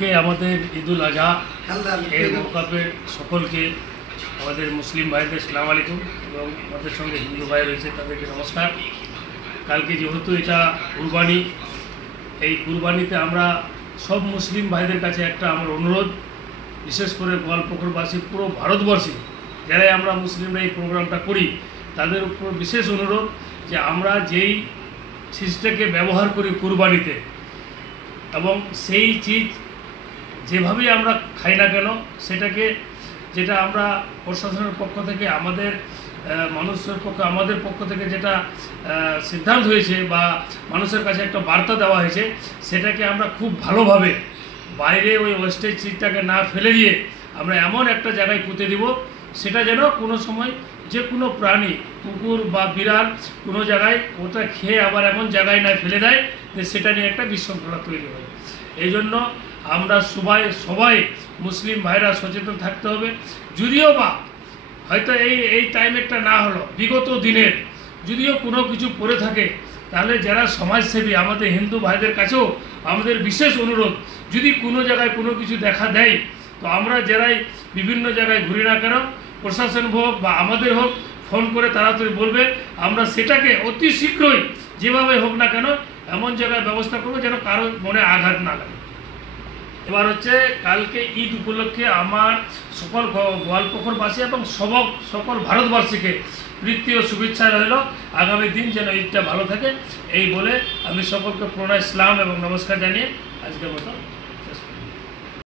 কালকে আমাদের ঈদুল আজহা এর মৌকাপে সকলকে আমাদের মুসলিম ভাইদের সালাম আলাইকুম এবং আমাদের সঙ্গে হিন্দু ভাই রয়েছে তাদেরকে নমস্কার। কালকে যেহেতু এটা কুরবানি, এই কুরবানিতে আমরা সব মুসলিম ভাইদের কাছে একটা আমার অনুরোধ, বিশেষ করে গোয়ালপুকুরবাসী পুরো ভারতবর্ষে যারাই আমরা মুসলিমরা এই প্রোগ্রামটা করি তাদের উপর বিশেষ অনুরোধ যে আমরা যেই চিজটাকে ব্যবহার করি কুরবানিতে এবং সেই চিজ যেভাবেই আমরা খাই না কেন সেটাকে যেটা আমরা প্রশাসনের পক্ষ থেকে আমাদের মানুষের পক্ষে আমাদের পক্ষ থেকে যেটা সিদ্ধান্ত হয়েছে বা মানুষের কাছে একটা বার্তা দেওয়া হয়েছে সেটাকে আমরা খুব ভালোভাবে বাইরে ওই ওয়েস্টেজ চিজটাকে না ফেলে দিয়ে আমরা এমন একটা জায়গায় পুঁতে দিব সেটা যেন কোনো সময় যে কোনো প্রাণী কুকুর বা বিড়াল কোনো জায়গায় ওটা খেয়ে আবার এমন জায়গায় না ফেলে দেয় যে সেটা নিয়ে একটা বিশৃঙ্খলা তৈরি হয়। এই জন্য আমরা সবাই মুসলিম ভাইরা সচেতন থাকতে হবে। যদিও বা হয়তো এই টাইমেরটা না হলো বিগত দিনের যদিও কোনো কিছু পড়ে থাকে তাহলে যারা সমাজসেবী আমাদের হিন্দু ভাইদের কাছেও আমাদের বিশেষ অনুরোধ, যদি কোনো জায়গায় কোনো কিছু দেখা দেয় তো আমরা যারাই বিভিন্ন জায়গায় ঘুরি না কেন প্রশাসন হোক বা আমাদের হোক ফোন করে তাড়াতাড়ি বলবে, আমরা সেটাকে অতি শীঘ্রই যেভাবে হোক না কেন এমন জায়গায় ব্যবস্থা করবো যেন কারো মনে আঘাত না লাগে। এবার হচ্ছে কালকে ঈদ উপলক্ষে আমার সকল গোয়ালপুকুরবাসী এবং সকল ভারতবাসীকে প্রীতি ও শুভেচ্ছা রইল। আগামী দিন যেন ঈদটা ভালো থাকে এই বলে আমি সকলকে প্রণয় ইসলাম এবং নমস্কার জানিয়ে আজকের মতো